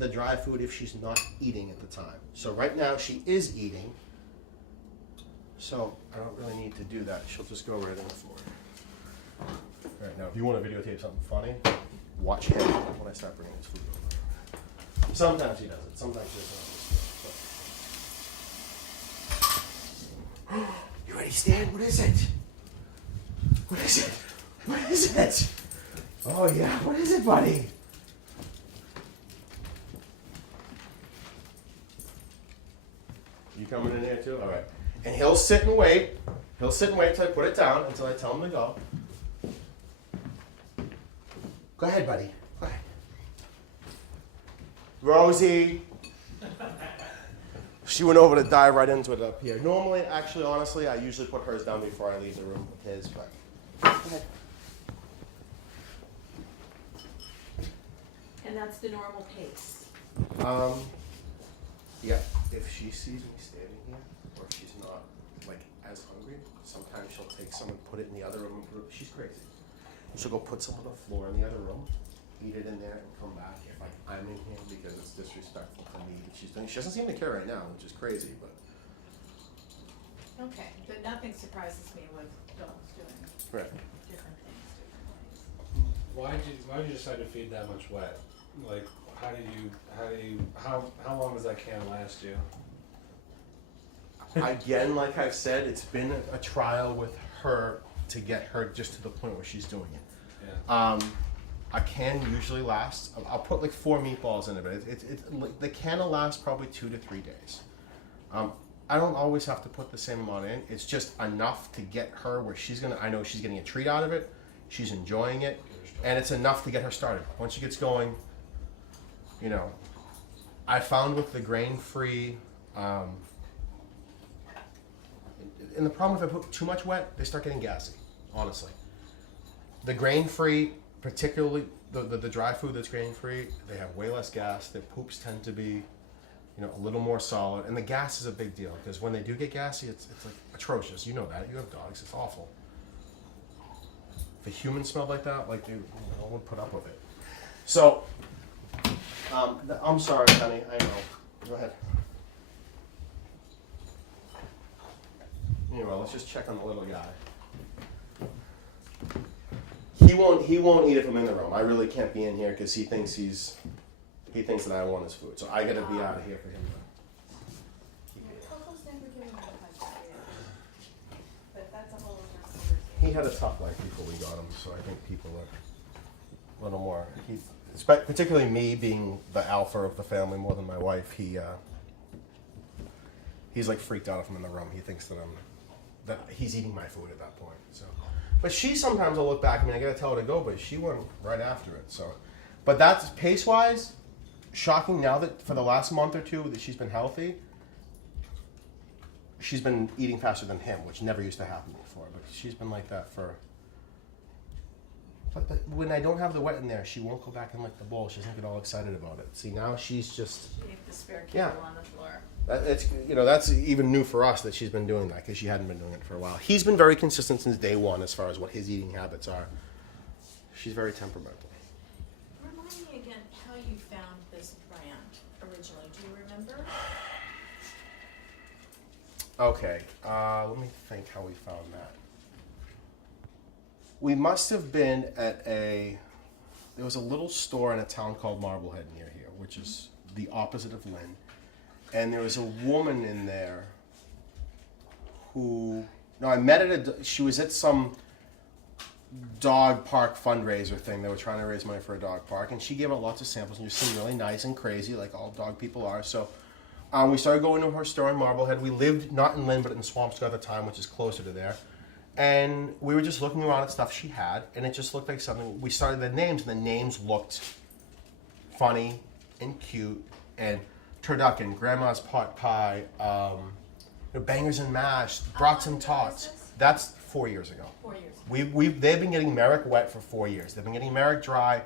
the dry food if she's not eating at the time. So right now she is eating. So I don't really need to do that. She'll just go right in the floor. Right now, if you want to videotape something funny, watch him when I start bringing his food over. Sometimes he does it. Sometimes he doesn't. You ready, Stan? What is it? What is it? What is it? Oh yeah, what is it, buddy? You coming in here too? All right. And he'll sit and wait. He'll sit and wait until I put it down, until I tell him to go. Go ahead, buddy. Go ahead. Rosie. She went over to dive right into it up here. Normally, actually, honestly, I usually put hers down before I leave the room with his, but go ahead. And that's the normal pace. Yeah, if she sees me standing here, or if she's not, like, as hungry, sometimes she'll take some and put it in the other room and put it, she's crazy. She'll go put some on the floor in the other room, eat it in there, and come back if, like, I'm in here because it's disrespectful to me that she's doing. She doesn't seem to care right now, which is crazy, but. Okay, but nothing surprises me with dogs doing Right. different things different ways. Why did you decide to feed that much wet? Like, how long does that can last you? Again, like I've said, it's been a trial with her to get her just to the point where she's doing it. Yeah. A can usually lasts, I'll put like 4 meatballs in it, but the can will last probably 2 to 3 days. I don't always have to put the same amount in. It's just enough to get her where I know she's getting a treat out of it, she's enjoying it, and it's enough to get her started. Once she gets going, you know, I found with the grain-free, and the problem if I put too much wet, they start getting gassy, honestly. The grain-free, particularly the dry food that's grain-free, they have way less gas. Their poops tend to be, you know, a little more solid. And the gas is a big deal because when they do get gassy, it's like atrocious. You know that. You have dogs. It's awful. If a human smelled like that, like they would put up with it. So, I'm sorry, honey. I know. Go ahead. Anyway, let's just check on the little guy. He won't eat if I'm in the room. I really can't be in here because he thinks that I want his food. So I gotta be out of here for him. Coco's never given me a hug, but that's a whole other conversation. He had a tough life before we got him, so I think people are a little more. Particularly me being the alpha of the family more than my wife. He's like freaked out if I'm in the room. He thinks that he's eating my food at that point. So, but she sometimes will look back. I mean, I gotta tell her to go, but she went right after it. So, but that's pace wise. Shocking now that for the last month or two that she's been healthy, she's been eating faster than him, which never used to happen before. But she's been like that for. But when I don't have the wet in there, she won't go back and lick the bowl. She doesn't get all excited about it. See, now she's just. Leave the spare kibble on the floor. That's even new for us that she's been doing that because she hadn't been doing it for a while. He's been very consistent since day one as far as what his eating habits are. She's very temperamental. Remind me again how you found this brand originally. Do you remember? Okay, let me think how we found that. We must have been at there was a little store in a town called Marblehead near here, which is the opposite of Lynn. And there was a woman in there I met she was at some dog park fundraiser thing. They were trying to raise money for a dog park, and she gave out lots of samples and just seemed really nice and crazy, like all dog people are. So we started going to her store in Marblehead. We lived not in Lynn, but in Swampscott at the time, which is closer to there. And we were just looking around at stuff she had, and it just looked like something. We started the names, and the names looked funny and cute, and turducken, grandma's pot pie, bangers and mash, brats and tots. That's 4 years ago. 4 years. They've been getting Merrick wet for 4 years. They've been getting Merrick dry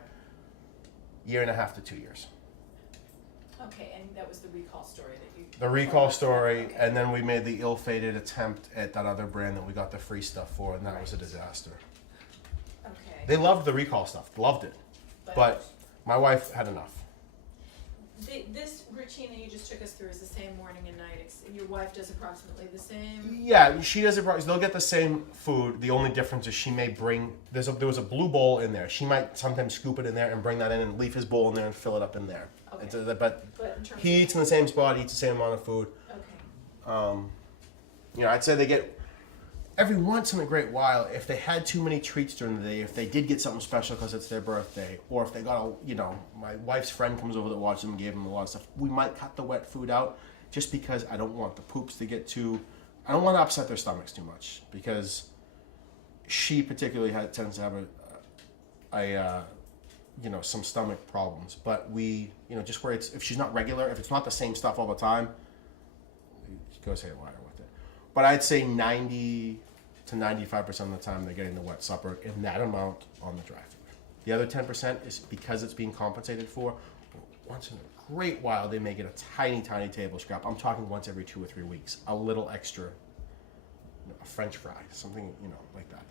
1.5 to 2 years. Okay, and that was the recall story that you. The recall story, okay. and then we made the ill-fated attempt at that other brand that we got the free stuff for, and that was a disaster. Okay. They loved the recall stuff, loved it, but my wife had enough. This routine that you just took us through is the same morning and night, and your wife does approximately the same? Yeah, she does it. They'll get the same food. The only difference is she may bring. There was a blue bowl in there. She might sometimes scoop it in there and bring that in and leave his bowl in there and fill it up in there. Okay. But But in terms he eats in the same spot. Eats the same amount of food. Okay. I'd say they get every once in a great while. If they had too many treats during the day, if they did get something special because it's their birthday, or if they got my wife's friend comes over that watches them and gave them a lot of stuff, we might cut the wet food out just because I don't want the poops to get too. I don't want to upset their stomachs too much because she particularly tends to have some stomach problems. But we, just where if she's not regular, if it's not the same stuff all the time, go haywire with it. But I'd say 90 to 95% of the time they're getting the wet supper in that amount on the dry food. The other 10% is because it's being compensated for. Once in a great while, they may get a tiny, tiny table scrap. I'm talking once every 2 or 3 weeks. A little extra, a French fry, something, like that.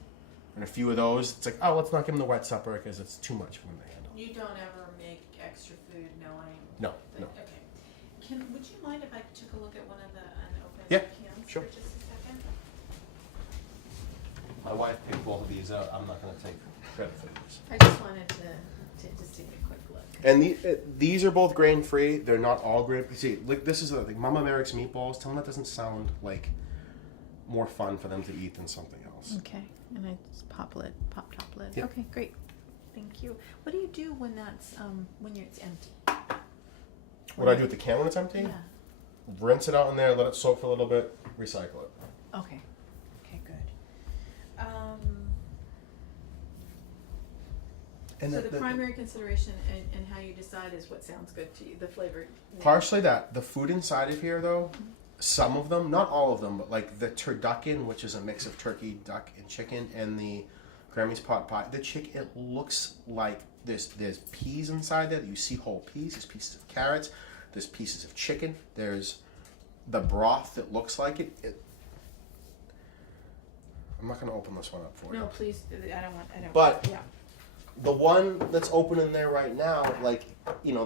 And a few of those, it's like, oh, let's not give them the wet supper because it's too much for them to handle. You don't ever make extra food knowing? No. Okay. Would you mind if I took a look at one of the unopened Yeah, cans sure. for just a second? My wife picked both of these out. I'm not going to take credit for these. I just wanted to just take a quick look. And these are both grain free. They're not all grain. See, like this is the thing. Mama Merrick's meatballs. Tell them that doesn't sound like more fun for them to eat than something else. Okay, and it's pop top lid. Yep. Okay, great. Thank you. What do you do when that's when it's empty? What do I do with the can when it's empty? Yeah. Rinse it out in there. Let it soak for a little bit. Recycle it. Okay. Okay, good. And So the primary consideration and how you decide is what sounds good to you, the flavor. partially that. The food inside of here, though, some of them, not all of them, but like the turducken, which is a mix of turkey, duck, and chicken, and the Grammy's pot pie. The chicken, it looks like there's peas inside there. You see whole peas. There's pieces of carrots. There's pieces of chicken. There's the broth that looks like it. I'm not going to open this one up for you. No, please, I don't want, But- yeah. The one that's open in there right now,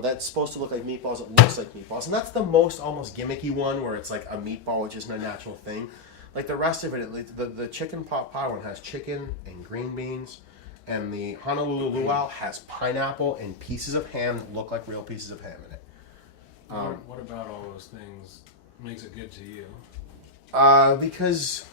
that's supposed to look like meatballs. It looks like meatballs, and that's the most almost gimmicky one where it's like a meatball, which isn't a natural thing. Like the rest of it, the chicken pot pie one has chicken and green beans, and the Honolulu Luau has pineapple and pieces of ham that look like real pieces of ham in it. What about all those things makes it good to you? Because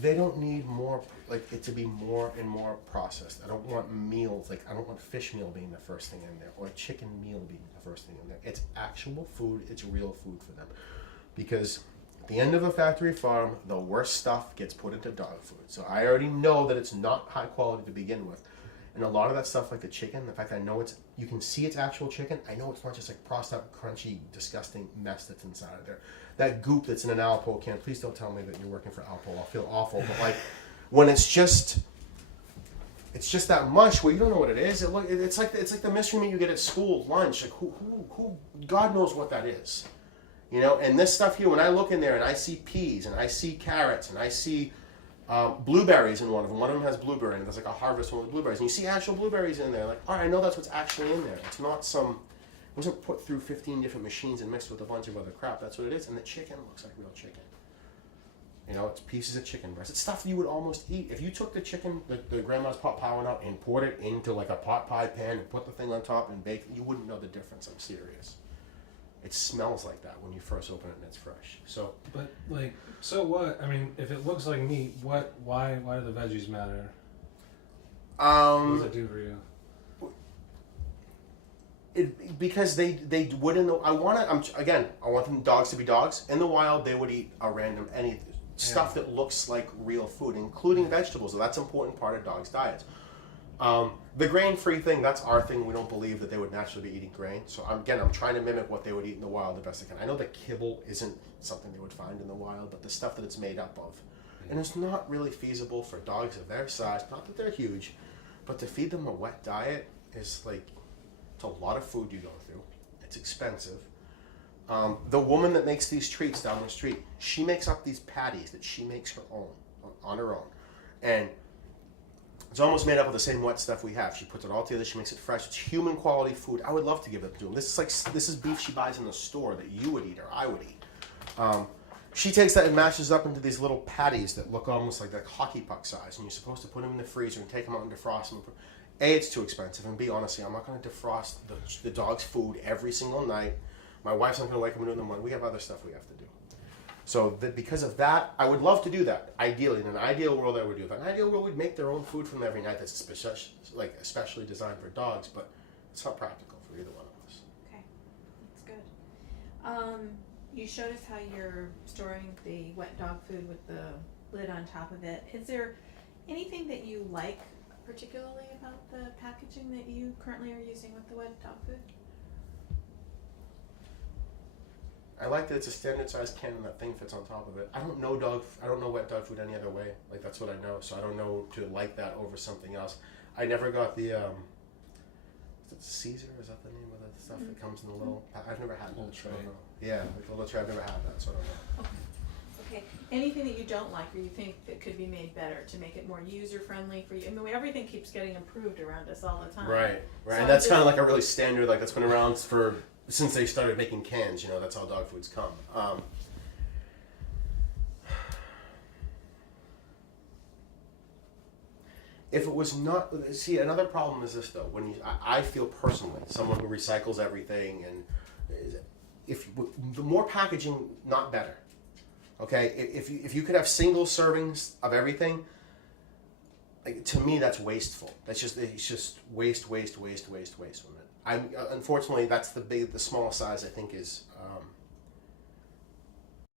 they don't need more, it to be more and more processed. I don't want meals, I don't want fish meal being the first thing in there, or chicken meal being the first thing in there. It's actual food, it's real food for them. Because at the end of a factory farm, the worst stuff gets put into dog food. So I already know that it's not high quality to begin with. And a lot of that stuff, like the chicken, the fact that I know you can see it's actual chicken, I know it's not just processed up, crunchy, disgusting mess that's inside of there. That goop that's in an Alpo can, please don't tell me that you're working for Alpo, I'll feel awful, but when it's just that mush where you don't know what it is, it's like the mystery meat you get at school lunch, who God knows what that is. And this stuff here, when I look in there and I see peas and I see carrots and I see blueberries in one of them. One of them has blueberry, and there's a harvest one with blueberries. And you see actual blueberries in there. All right, I know that's what's actually in there. It's not it wasn't put through 15 different machines and mixed with a bunch of other crap. That's what it is. And the chicken looks like real chicken. It's pieces of chicken breast. It's stuff you would almost eat. If you took the chicken, the grandma's pot pie one out, and poured it into a pot pie pan and put the thing on top and baked it, you wouldn't know the difference. I'm serious. It smells like that when you first open it and it's fresh. So, But so what? I mean, if it looks like meat, why do the veggies matter? What does it do for you? Because they wouldn't know. I want them dogs to be dogs. In the wild, they would eat a random stuff that looks like real food, including vegetables. So that's an important part of dogs' diets. The grain-free thing, that's our thing. We don't believe that they would naturally be eating grain. So I'm trying to mimic what they would eat in the wild the best I can. I know that kibble isn't something they would find in the wild, but the stuff that it's made up of. And it's not really feasible for dogs of their size, not that they're huge, but to feed them a wet diet is it's a lot of food you go through. It's expensive. The woman that makes these treats down the street, she makes up these patties that she makes on her own. And It's almost made up of the same wet stuff we have. She puts it all together. She makes it fresh. It's human quality food. I would love to give it to them. This is beef she buys in the store that you would eat or I would eat. She takes that and mashes up into these little patties that look almost like hockey puck size, and you're supposed to put them in the freezer and take them out and defrost them. A, it's too expensive, and B, honestly, I'm not going to defrost the dog's food every single night. My wife's not going to like them doing them. We have other stuff we have to do. So because of that, I would love to do that. Ideally, in an ideal world, I would do that. In an ideal world, we'd make their own food from every night that's especially designed for dogs, but it's not practical for either one of us. Okay, that's good. You showed us how you're storing the wet dog food with the lid on top of it. Is there anything that you like particularly about the packaging that you currently are using with the wet dog food? I like that it's a standard sized can and that thing fits on top of it. I don't know wet dog food any other way. Like, that's what I know. So I don't know to like that over something else. I never got the is it Caesar? Is that the name of the stuff that comes in the little? I've never had Little that. tray. I don't know. Yeah, like the little tray. I've never had that, so I don't know. Okay. Anything that you don't like or you think that could be made better to make it more user friendly for you? I mean, everything keeps getting improved around us all the time. Right. So And that's just- kind of like a really standard, like that's been around since they started making cans. You know, that's how dog foods come. If it was not, see, another problem is this though. I feel personally, someone who recycles everything, and the more packaging, not better. Okay, if you could have single servings of everything, like, to me that's wasteful. It's just waste. Unfortunately, that's the smallest size I think is